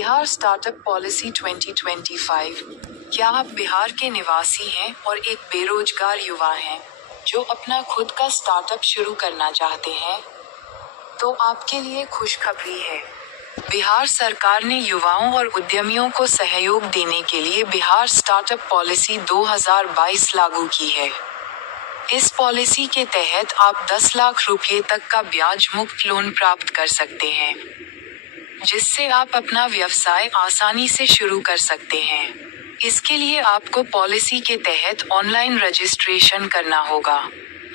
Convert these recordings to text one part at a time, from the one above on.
Bihar startup policy 2025। क्या आप बिहार के निवासी हैं और एक बेरोजगार युवा हैं जो अपना खुद का स्टार्टअप शुरू करना चाहते हैं? तो आपके लिए खुशखबरी है। बिहार सरकार ने युवाओं और उद्यमियों को सहयोग देने के लिए बिहार स्टार्टअप पॉलिसी 2022 लागू की है। इस पॉलिसी के तहत आप 10 लाख रुपये तक का ब्याज मुक्त लोन प्राप्त कर सकते हैं, जिससे आप अपना व्यवसाय आसानी से शुरू कर सकते हैं। इसके लिए आपको पॉलिसी के तहत ऑनलाइन रजिस्ट्रेशन करना होगा।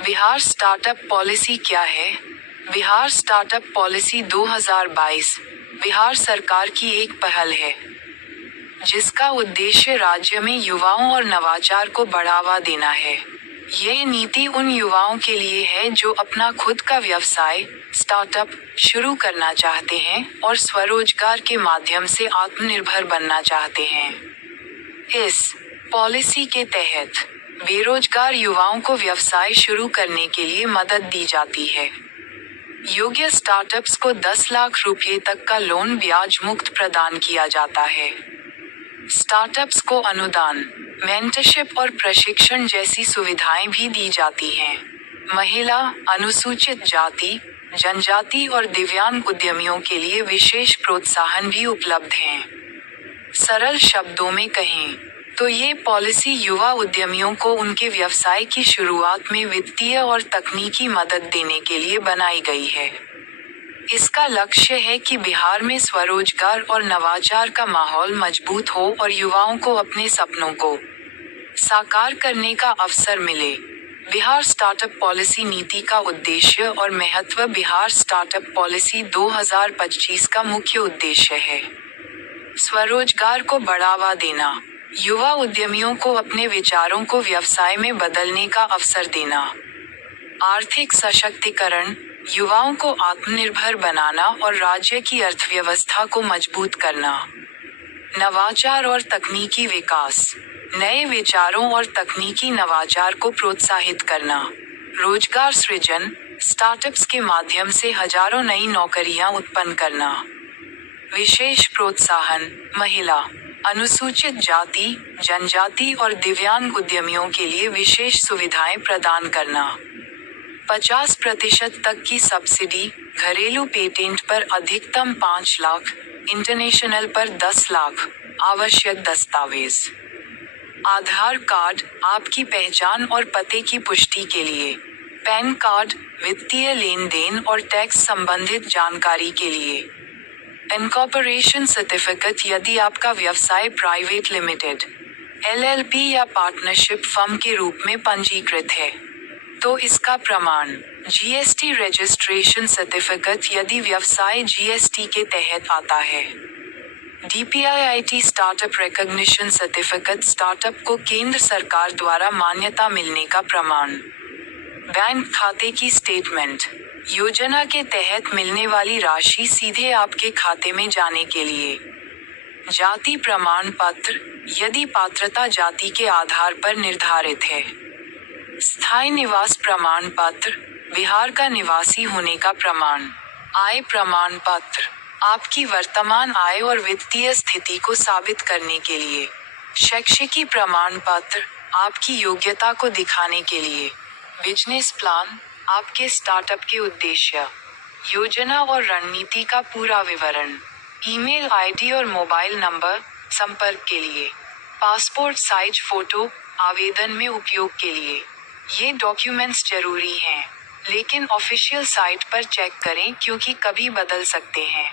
बिहार स्टार्टअप पॉलिसी क्या है? बिहार स्टार्टअप पॉलिसी 2022 बिहार सरकार की एक पहल है, जिसका उद्देश्य राज्य में युवाओं और नवाचार को बढ़ावा देना है। यह नीति उन युवाओं के लिए है जो अपना खुद का व्यवसाय स्टार्टअप शुरू करना चाहते हैं और स्वरोजगार के माध्यम से आत्मनिर्भर बनना चाहते हैं। इस पॉलिसी के तहत बेरोजगार युवाओं को व्यवसाय शुरू करने के लिए मदद दी जाती है। योग्य स्टार्टअप्स को 10 लाख रुपये तक का लोन ब्याज मुक्त प्रदान किया जाता है। स्टार्टअप्स को अनुदान, मेंटरशिप और प्रशिक्षण जैसी सुविधाएं भी दी जाती हैं। महिला, अनुसूचित जाति, जनजाति और दिव्यांग उद्यमियों के लिए विशेष प्रोत्साहन भी उपलब्ध हैं। सरल शब्दों में कहें तो ये पॉलिसी युवा उद्यमियों को उनके व्यवसाय की शुरुआत में वित्तीय और तकनीकी मदद देने के लिए बनाई गई है। इसका लक्ष्य है कि बिहार में स्वरोजगार और नवाचार का माहौल मजबूत हो और युवाओं को अपने सपनों को साकार करने का अवसर मिले। बिहार स्टार्टअप पॉलिसी नीति का उद्देश्य और महत्व। बिहार स्टार्टअप पॉलिसी 2025 का मुख्य उद्देश्य है स्वरोजगार को बढ़ावा देना, युवा उद्यमियों को अपने विचारों को व्यवसाय में बदलने का अवसर देना, आर्थिक सशक्तिकरण, युवाओं को आत्मनिर्भर बनाना और राज्य की अर्थव्यवस्था को मजबूत करना। नवाचार और तकनीकी विकास, नए विचारों और तकनीकी नवाचार को प्रोत्साहित करना। रोजगार सृजन, स्टार्टअप्स के माध्यम से हजारों नई नौकरियां उत्पन्न करना। विशेष प्रोत्साहन, महिला, अनुसूचित जाति, जनजाति और दिव्यांग उद्यमियों के लिए विशेष सुविधाएं प्रदान करना। 50% तक की सब्सिडी, घरेलू पेटेंट पर अधिकतम 5 लाख, इंटरनेशनल पर 10 लाख। आवश्यक दस्तावेज: आधार कार्ड, आपकी पहचान और पते की पुष्टि के लिए। पैन कार्ड, वित्तीय लेन देन और टैक्स संबंधित जानकारी के लिए। इनकॉर्पोरेशन सर्टिफिकेट, यदि आपका व्यवसाय प्राइवेट लिमिटेड, LLP या पार्टनरशिप फर्म के रूप में पंजीकृत है, तो इसका प्रमाण। GST रजिस्ट्रेशन सर्टिफिकेट, यदि व्यवसाय GST के तहत आता है। DPIIT startup recognition certificate, startup को केंद्र सरकार द्वारा मान्यता मिलने का प्रमाण। बैंक खाते की स्टेटमेंट, योजना के तहत मिलने वाली राशि सीधे आपके खाते में जाने के लिए। जाति प्रमाण पत्र, यदि पात्रता जाति के आधार पर निर्धारित है। स्थायी निवास प्रमाण पत्र, बिहार का निवासी होने का प्रमाण। आय प्रमाण पत्र, आपकी वर्तमान आय और वित्तीय स्थिति को साबित करने के लिए। शैक्षिकी प्रमाण पत्र, आपकी योग्यता को दिखाने के लिए। बिजनेस प्लान, आपके स्टार्टअप के उद्देश्य, योजना और रणनीति का पूरा विवरण। ईमेल आईडी और मोबाइल नंबर संपर्क के लिए। पासपोर्ट साइज फोटो, आवेदन में उपयोग के लिए। ये डॉक्यूमेंट्स जरूरी हैं, लेकिन ऑफिशियल साइट पर चेक करें क्योंकि कभी बदल सकते हैं।